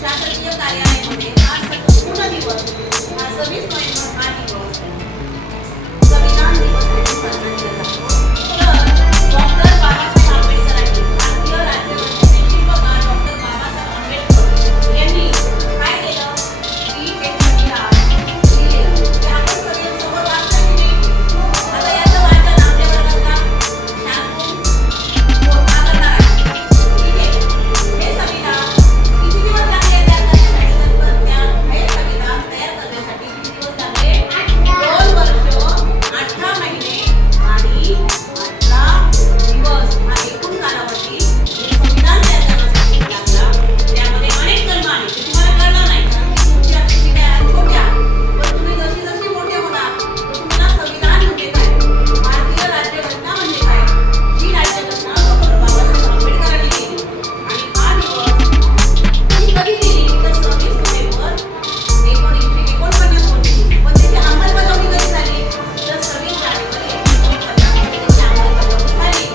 शासकीय कार्यालयामध्ये आज संपूर्ण दिवस हा 26 नोव्हेंबर हा दिवस संविधान दिवस म्हणून साजरा केला जातो. तर डॉक्टर बाबासाहेब आंबेडकरांनी भारतीय राज्यघटनेचे शिल्पकार डॉक्टर बाबासाहेब आंबेडकर यांनी काय केलं की एक संविधान लिहिलं. ते आपण सगळे समोर वाचलं की नाही? आता याचं वाचन आपल्या वर्गातला शांतून मोठा करणार आहे. ठीक आहे. हे संविधान किती दिवस लागले तयार करण्यासाठी? तर त्या हे संविधान तयार करण्यासाठी किती दिवस लागले? 2 वर्ष 18 महिने आणि 18 दिवस हा एकूण कालावधी हे संविधान तयार करण्यासाठी लागला. त्यामध्ये अनेक कलम आहेत. ते तुम्हाला कळणार नाही कारण की तुमची ऍक्टिव्हिटी आहे छोट्या. पण तुम्ही जशी जशी मोठे होणार तुम्हाला संविधान म्हणजे काय, भारतीय राज्यघटना म्हणजे काय, ही राज्यघटना डॉक्टर बाबासाहेब आंबेडकरांनी केली. आणि हा दिवस ही कधी दिली तर 26 नोव्हेंबर 1949 रोजी दिली. पण त्याची अंमलबजावणी कधी झाली तर 26 जानेवारी 1950 मध्ये त्याची अंमलबजावणी झाली.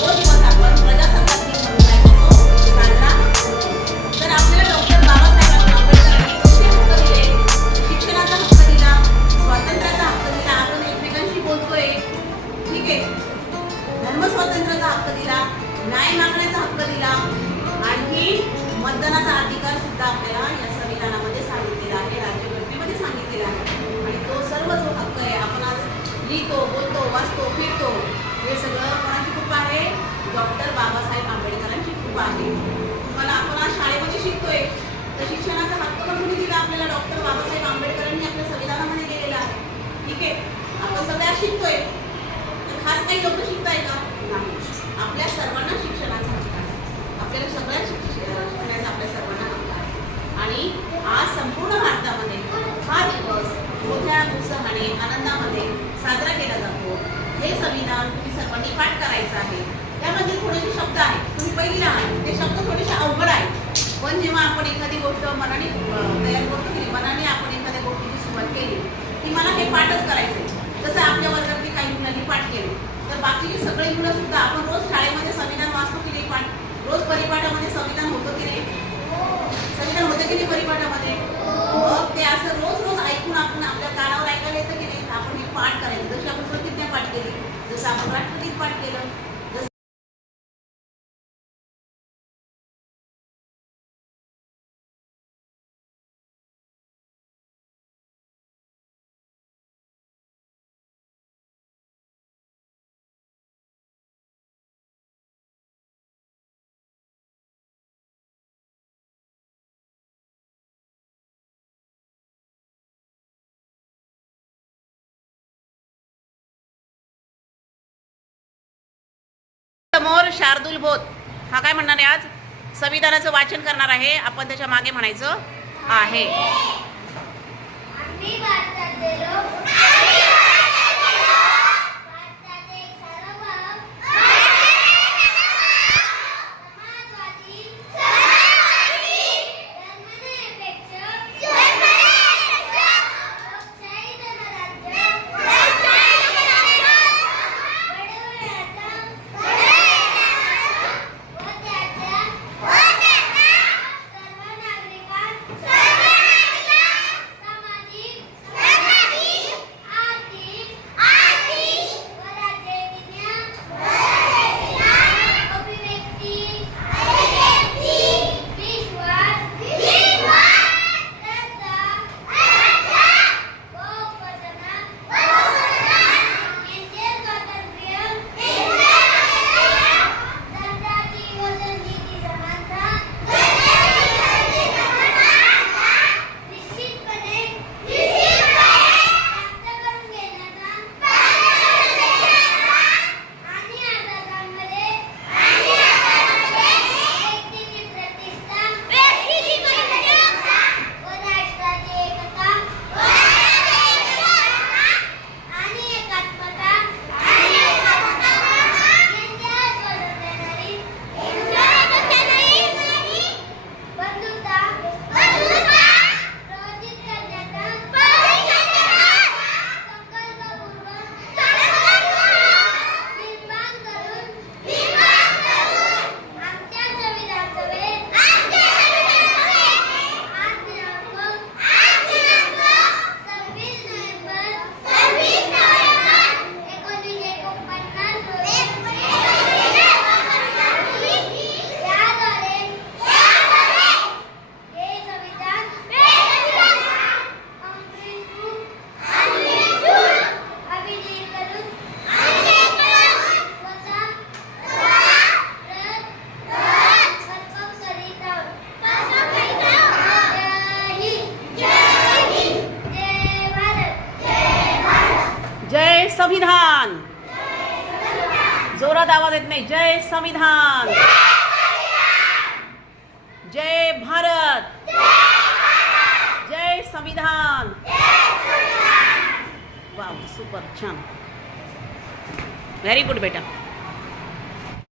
तो दिवस आपण प्रजासत्ताक दिन म्हणून काय करतो, साजरा करतो. तर आपल्याला डॉक्टर बाबासाहेब आंबेडकरांनी कोणते हक्क दिले? शिक्षणाचा हक्क दिला, स्वातंत्र्याचा हक्क दिला, आपण एकमेकांशी बोलतोय, ठीक आहे, धर्मस्वातंत्र्याचा हक्क दिला, न्याय मागण्याचा हक्क दिला, आणखी मतदानाचा अधिकार सुद्धा आपल्याला या संविधानामध्ये सांगितलेला आहे, राज्यघटनेमध्ये सांगितलेला आहे. आणि तो सर्व जो हक्क आहे आपण आज लिहितो, बोलतो, वाचतो, फिरतो, हे सगळं कोणाची कृपा आहे? डॉक्टर बाबासाहेब आंबेडकरांची कृपा आहे. तुम्हाला आपण आज शाळेमध्ये शिकतोय तर शिक्षणाचा हक्क पण कोणी दिला आपल्याला? डॉक्टर बाबासाहेब आंबेडकरांनी आपल्या संविधानामध्ये दिलेला आहे. ठीक आहे. आपण सगळ्या शिकतोय तर खास काही लोक शिकताय का? नाही. आपल्या सर्वांना शिक्षणाचा हक्क आहे. आपल्याला सगळ्या शिकण्याचा आपल्या सर्वांना हक्क आहे. आणि आज संपूर्ण भारतामध्ये हा दिवस मोठ्या उत्साहाने आनंदामध्ये साजरा केला जातो. हे संविधान तुम्ही सर्वांनी पाठ करायचं आहे. त्यामध्ये थोडेसे शब्द आहेत, तुम्ही पहिली आहात, ते शब्द थोडेसे अवघड आहेत. पण जेव्हा आपण एखादी गोष्ट मनाने तयार करतो की मनाने आपण एखाद्या गोष्टीची सुरुवात केली की मला हे पाठच करायचं आहे. जसं आपल्या वर्गातली काही मुलांनी पाठ केले तर बाकीची सगळी मुलं सुद्धा आपण रोज शाळेमध्ये संविधान वाचतो की नाही? पाठ रोज परिपाठामध्ये संविधान होतं की नाही? संविधान होतं की नाही परिपाठामध्ये? मग ते असं रोज रोज ऐकून आपण आपल्या कानावर ऐकायला येतं की नाही? आपण हे पाठ करायचं. जशी आपण प्रतिज्ञा पाठ केली, जसं आपण राष्ट्रगीत पाठ केलं, समोर शार्दूल बोध हा काय म्हणणार आहे? आज संविधानाचं वाचन करणार आहे. आपण त्याच्या मागे म्हणायचं आहे. जय संविधान. जोरात आवाज येत नाही. जय संविधान. जय भारत. जय संविधान. वाव, सुपर, छान, व्हेरी गुड बेटा.